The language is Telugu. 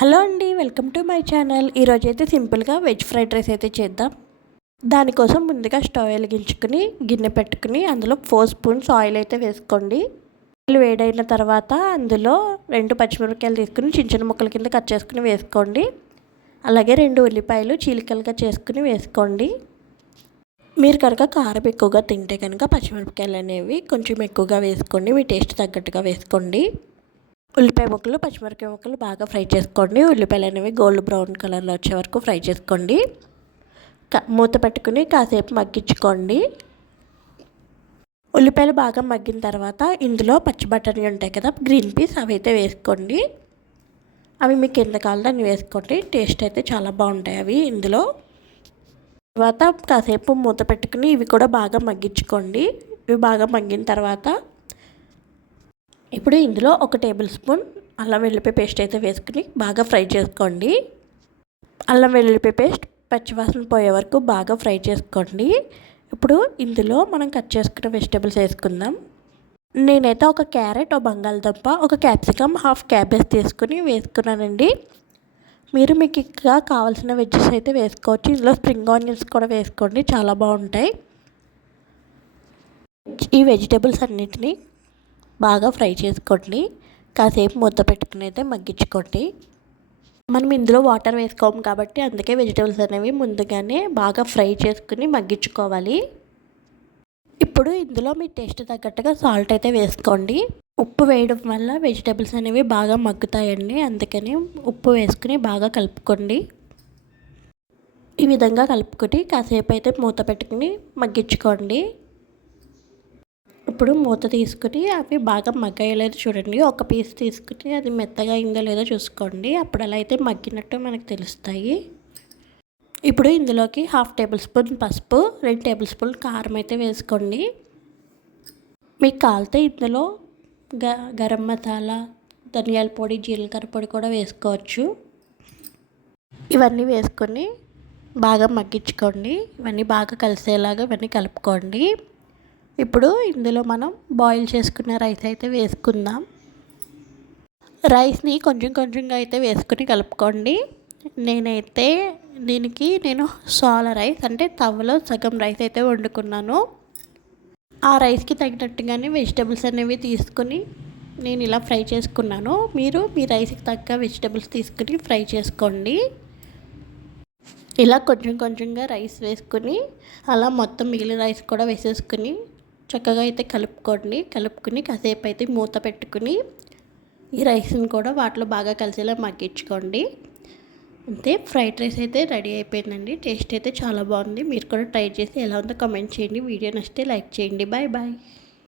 హలో అండి, వెల్కమ్ టు మై ఛానల్. ఈరోజైతే సింపుల్గా వెజ్ ఫ్రైడ్ రైస్ అయితే చేద్దాం. దానికోసం ముందుగా స్టవ్ వెలిగించుకుని గిన్నె పెట్టుకుని అందులో 4 స్పూన్స్ ఆయిల్ అయితే వేసుకోండి. ఆయిల్ వేడైన తర్వాత అందులో 2 పచ్చిమిరపకాయలు తీసుకుని చిన్న చిన్న ముక్కల కింద కట్ చేసుకుని వేసుకోండి. అలాగే 2 ఉల్లిపాయలు చీలికలుగా చేసుకుని వేసుకోండి. మీరు కనుక కారం ఎక్కువగా తింటే కనుక పచ్చిమిరపకాయలు అనేవి కొంచెం ఎక్కువగా వేసుకోండి. మీ టేస్ట్ తగ్గట్టుగా వేసుకోండి. ఉల్లిపాయ ముక్కలు పచ్చిమిరపకాయ ముక్కలు బాగా ఫ్రై చేసుకోండి. ఉల్లిపాయలు అనేవి గోల్డ్ బ్రౌన్ కలర్లో వచ్చే వరకు ఫ్రై చేసుకోండి. మూత పెట్టుకుని కాసేపు మగ్గించుకోండి. ఉల్లిపాయలు బాగా మగ్గిన తర్వాత ఇందులో పచ్చి బఠానీ ఉంటాయి కదా, గ్రీన్ పీస్, అవి అయితే వేసుకోండి. అవి మీకు ఎంత కావాలో దాన్ని వేసుకోండి. టేస్ట్ అయితే చాలా బాగుంటాయి అవి ఇందులో. తర్వాత కాసేపు మూత పెట్టుకుని ఇవి కూడా బాగా మగ్గించుకోండి. ఇవి బాగా మగ్గిన తర్వాత ఇప్పుడు ఇందులో 1 టేబుల్ స్పూన్ అల్లం వెల్లుల్లి పేస్ట్ అయితే వేసుకుని బాగా ఫ్రై చేసుకోండి. అల్లం వెల్లుల్లి పేస్ట్ పచ్చివాసన పోయే వరకు బాగా ఫ్రై చేసుకోండి. ఇప్పుడు ఇందులో మనం కట్ చేసుకున్న వెజిటేబుల్స్ వేసుకుందాం. నేనైతే 1 క్యారెట్, 1 బంగాళదుంప, 1 క్యాప్సికమ్, హాఫ్ క్యాబేజ్ తీసుకుని వేసుకున్నానండి. మీరు మీకు ఇంకా కావాల్సిన వెజ్జెస్ అయితే వేసుకోవచ్చు. ఇందులో స్ప్రింగ్ ఆనియన్స్ కూడా వేసుకోండి, చాలా బాగుంటాయి. ఈ వెజిటేబుల్స్ అన్నిటినీ బాగా ఫ్రై చేసుకోండి. కాసేపు మూత పెట్టుకుని అయితే మగ్గించుకోండి. మనం ఇందులో వాటర్ వేసుకోము కాబట్టి అందుకే వెజిటేబుల్స్ అనేవి ముందుగానే బాగా ఫ్రై చేసుకుని మగ్గించుకోవాలి. ఇప్పుడు ఇందులో మీ టేస్ట్ తగ్గట్టుగా సాల్ట్ అయితే వేసుకోండి. ఉప్పు వేయడం వల్ల వెజిటేబుల్స్ అనేవి బాగా మగ్గుతాయండి, అందుకని ఉప్పు వేసుకుని బాగా కలుపుకోండి. ఈ విధంగా కలుపుకొని కాసేపు అయితే మూత పెట్టుకుని మగ్గించుకోండి. ఇప్పుడు మూత తీసుకుని అవి బాగా మగ్గలేదో చూడండి. 1 పీస్ తీసుకుని అది మెత్తగా అయిందో లేదో చూసుకోండి. అప్పుడు అలా అయితే మగ్గినట్టు మనకు తెలుస్తాయి. ఇప్పుడు ఇందులోకి 1/2 టేబుల్ స్పూన్ పసుపు, 2 టేబుల్ స్పూన్ కారం అయితే వేసుకోండి. మీకు కాలితే ఇందులో గరం మసాలా, ధనియాల పొడి, జీలకర్ర పొడి కూడా వేసుకోవచ్చు. ఇవన్నీ వేసుకొని బాగా మగ్గించుకోండి. ఇవన్నీ బాగా కలిసేలాగా ఇవన్నీ కలుపుకోండి. ఇప్పుడు ఇందులో మనం బాయిల్ చేసుకున్న రైస్ అయితే వేసుకుందాం. రైస్ని కొంచెం కొంచెంగా అయితే వేసుకుని కలుపుకోండి. నేనైతే నేను సోల రైస్ అంటే తవ్వలో సగం రైస్ అయితే వండుకున్నాను. ఆ రైస్కి తగినట్టుగానే వెజిటేబుల్స్ అనేవి తీసుకుని నేను ఇలా ఫ్రై చేసుకున్నాను. మీరు మీ రైస్కి తగ్గ వెజిటేబుల్స్ తీసుకుని ఫ్రై చేసుకోండి. ఇలా కొంచెం కొంచెంగా రైస్ వేసుకుని అలా మొత్తం మిగిలిన రైస్ కూడా వేసేసుకుని చక్కగా అయితే కలుపుకుని కాసేపు అయితే మూత పెట్టుకుని ఈ రైస్ని కూడా వాటిలో బాగా కలిసేలా మగ్గించుకోండి. అంతే, ఫ్రైడ్ రైస్ అయితే రెడీ అయిపోయిందండి. టేస్ట్ అయితే చాలా బాగుంది. మీరు కూడా ట్రై చేసి ఎలా ఉందో కామెంట్ చేయండి. వీడియో నచ్చితే లైక్ చేయండి. Bye bye.